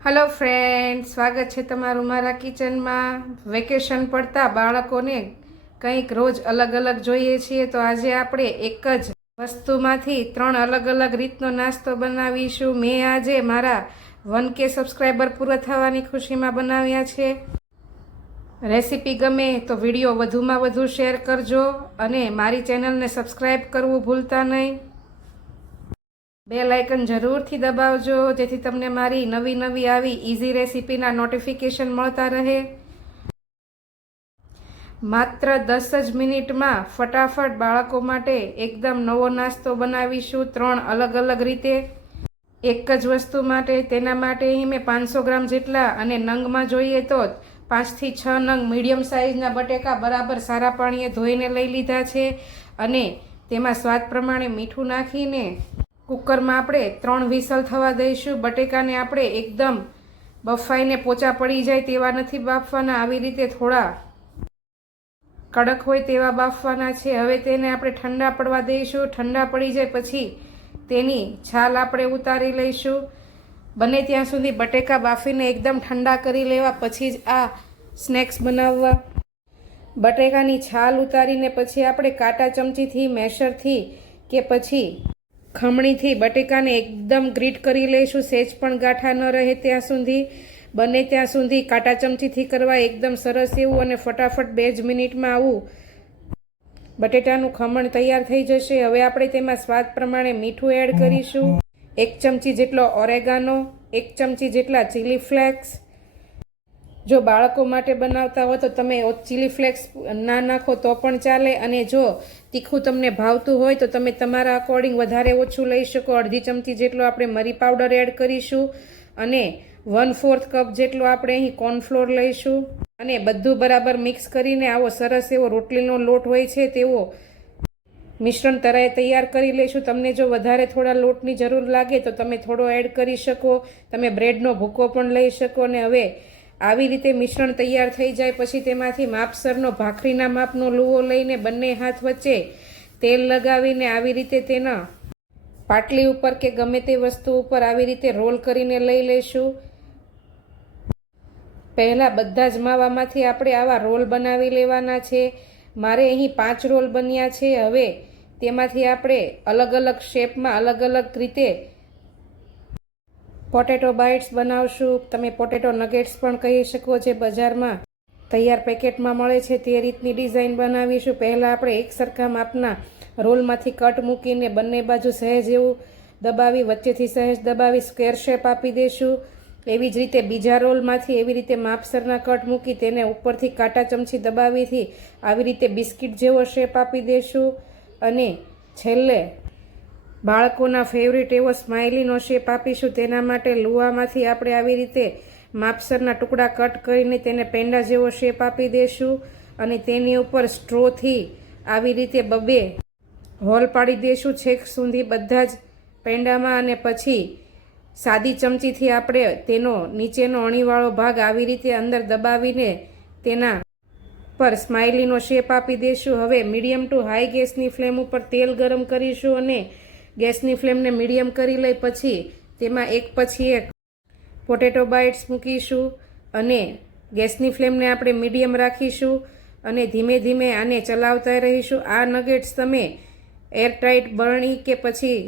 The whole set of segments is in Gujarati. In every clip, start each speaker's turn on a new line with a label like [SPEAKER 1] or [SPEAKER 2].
[SPEAKER 1] હલો ફ્રેન્ડ સ્વાગત છે તમારું મારા કિચનમાં વેકેશન પડતા બાળકોને કંઈક રોજ અલગ અલગ જોઈએ છીએ તો આજે આપણે એક જ વસ્તુમાંથી ત્રણ અલગ અલગ રીતનો નાસ્તો બનાવીશું. મેં આજે મારા વન કે સબસ્ક્રાઈબર પૂરા થવાની ખુશીમાં બનાવ્યા છે. રેસીપી ગમે તો વીડિયો વધુમાં વધુ શેર કરજો અને મારી ચેનલને સબસ્ક્રાઈબ કરવું ભૂલતા નહીં. બે લાઇકન જરૂરથી દબાવજો, જેથી તમને મારી નવી નવી આવી ઇઝી રેસીપીના નોટિફિકેશન મળતા રહે. માત્ર દસ જ મિનિટમાં ફટાફટ બાળકો માટે એકદમ નવો નાસ્તો બનાવીશું ત્રણ અલગ અલગ રીતે. એક જ વસ્તુ માટે, તેના માટે મેં પાંચસો ગ્રામ જેટલા અને નંગમાં જોઈએ તો પાંચથી છ નંગ મીડિયમ સાઇઝના બટેકા બરાબર સારા પાણીએ ધોઈને લઈ લીધા છે અને તેમાં સ્વાદ પ્રમાણે મીઠું નાખીને કુકરમાં આપણે ત્રણ વિસલ થવા દઈશું, બટેકાને આપણે એકદમ બફાઈને પોચા પડી જાય તેવા નથી બાફવાના, આવી રીતે થોડા કડક હોય તેવા બાફવાના છે. હવે તેને આપણે ઠંડા પડવા દઈશું, ઠંડા પડી જાય પછી તેની છાલ આપણે ઉતારી લઈશું. બને ત્યાં સુધી બટેકા બાફીને એકદમ ઠંડા કરી લેવા, પછી જ આ સ્નેક્સ બનાવવા. બટેકાની છાલ ઉતારીને પછી આપણે કાંટા ચમચીથી, મેશરથી કે પછી ખમણીથી બટેકાને એકદમ ગ્રીટ કરી લઈશું. સેજ પણ ગાંઠા ન રહે ત્યાં સુધી. બને ત્યાં સુધી કાંટા ચમચીથી કરવા એકદમ સરસ એવું અને ફટાફટ બે જ મિનિટમાં આવું. બટેટાનું ખમણ તૈયાર થઈ જશે. હવે આપણે તેમાં સ્વાદ પ્રમાણે મીઠું એડ કરીશું. એક ચમચી જેટલો ઓરેગાનો, એક ચમચી જેટલા ચીલી ફ્લેક્સ જો બાળકો માટે બનાવતા હો તો તમે ચીલી ફ્લેક્સ ના નાખો તો પણ ચાલે અને જો તીખું તમને ભાવતું હોય તો તમે તમારા અકોર્ડિંગ વધારે ઓછું લઈ શકો. અડધી ચમચી જેટલો આપણે મરી પાવડર એડ કરીશું અને વન ફોર્થ કપ જેટલો આપણે અહીં કોર્નફ્લોર લઈશું અને બધું બરાબર મિક્સ કરીને આવો સરસ એવો રોટલીનો લોટ હોય છે તેવો મિશ્રણ તરાએ તૈયાર કરી લઈશું. તમને જો વધારે થોડા લોટની જરૂર લાગે તો તમે થોડો એડ કરી શકો. તમે બ્રેડનો ભૂકો પણ લઈ શકો અને હવે આવી રીતે મિશ્રણ તૈયાર થઈ જાય, પછી તેમાંથી માપસરનો ભાખરીના માપનો લુવો લઈને બંને હાથ વચ્ચે તેલ લગાવીને આવી રીતે તેના પાટલી ઉપર કે ગમે તે વસ્તુ ઉપર આવી રીતે રોલ કરીને લઈ લઈશું. પહેલાં બધા જ માવામાંથી આપણે આવા રોલ બનાવી લેવાના છે. મારે અહીં પાંચ રોલ બન્યા છે. હવે તેમાંથી આપણે અલગ અલગ શેપમાં અલગ અલગ રીતે પોટેટો બાઇટ્સ બનાવશું. તમે પોટેટો નગેટ્સ પણ કહી શકો જે બજારમાં તૈયાર પેકેટમાં મળે છે તે રીતની ડિઝાઇન બનાવીશું. પહેલાં આપણે એક સરખા માપના રોલમાંથી કટ મૂકીને બંને બાજુ સહેજ એવું દબાવી, વચ્ચેથી સહેજ દબાવી સ્ક્વેર શેપ આપી દઈશું એવી જ રીતે બીજા રોલમાંથી એવી રીતે માપસરના કટ મૂકી તેને ઉપરથી કાંટા ચમચી દબાવીથી આવી રીતે બિસ્કિટ જેવો શેપ આપી દઈશું અને છેલ્લે બાળકોના ફેવરિટ એવો સ્માઇલીનો શેપ આપીશું. તેના માટે લુવામાંથી આપણે આવી રીતે માપસરના ટુકડા કટ કરીને તેને પેંડા જેવો શેપ આપી દઈશું અને તેની ઉપર સ્ટ્રોથી આવી રીતે બબે હોલ પાડી દઈશું છેક સુધી બધા જ પેંડામાં અને પછી સાદી ચમચીથી આપણે તેનો નીચેનો અણીવાળો ભાગ આવી રીતે અંદર દબાવીને તેના પર સ્માઇલીનો શેપ આપી દઈશું હવે મીડિયમ ટુ હાઈ ગેસની ફ્લેમ ઉપર તેલ ગરમ કરીશું અને ગેસની ફ્લેમને મીડિયમ કરી લઈ પછી તેમાં એક પછી એક પોટેટો બાઇટ્સ મૂકીશું અને ગેસની ફ્લેમને આપણે મીડિયમ રાખીશું અને ધીમે ધીમે આને ચલાવતા રહીશું. આ નગેટ્સ તમે એરટાઇટ, બરણી કે પછી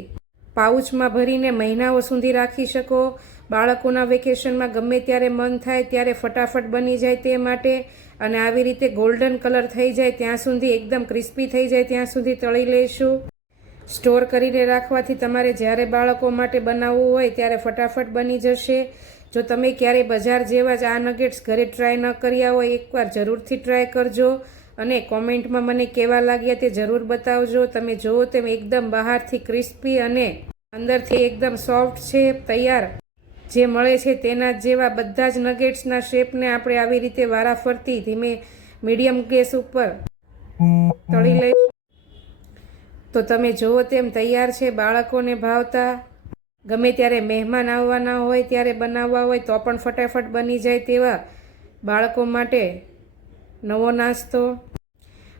[SPEAKER 1] પાઉચમાં ભરીને મહિનાઓ સુધી રાખી શકો. બાળકોના વેકેશનમાં ગમે ત્યારે મન થાય ત્યારે ફટાફટ બની જાય તે માટે અને આવી રીતે ગોલ્ડન કલર થઈ જાય ત્યાં સુધી, એકદમ ક્રિસ્પી થઈ જાય ત્યાં સુધી તળી લઈશું. સ્ટોર કરીને રાખવાથી તમારે જ્યારે બાળકો માટે બનાવવું હોય ત્યારે ફટાફટ બની જશે. જો તમે ક્યારેય બજાર જેવા જ આ નગેટ્સ ઘરે ટ્રાય ન કર્યા હોય, એકવાર જરૂરથી ટ્રાય કરજો અને કોમેન્ટમાં મને કેવા લાગ્યા તે જરૂર બતાવજો. તમે જુઓ તેમ એકદમ બહારથી ક્રિસ્પી અને અંદરથી એકદમ સોફ્ટ છે, તૈયાર જે મળે છે તેના જેવા બધા જ નગેટ્સના શેપને આપણે આવી રીતે વારાફરતી ધીમે મીડિયમ ગેસ ઉપર તળી લઈશું. તો તમે જુઓ તેમ તૈયાર છે, બાળકોને ભાવતા. ગમે ત્યારે મહેમાન આવવાના હોય, ત્યારે બનાવવા હોય, તો પણ ફટાફટ બની જાય તેવા બાળકો માટે નવો નાસ્તો.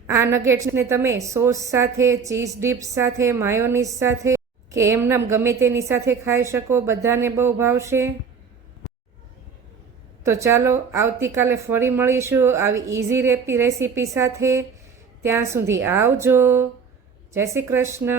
[SPEAKER 1] આ નગેટ્સને તમે સોસ સાથે, ચીઝ ડીપ્સ સાથે, માયોનીઝ સાથે, કે એમનામ ગમે તેની સાથે ખાઈ શકો, બધાને બહુ ભાવશે. તો ચાલો, આવતીકાલે ફરી મળીશું આવી ઇઝી રેપી રેસીપી સાથે. ત્યાં સુધી આવજો. જય શ્રી કૃષ્ણ.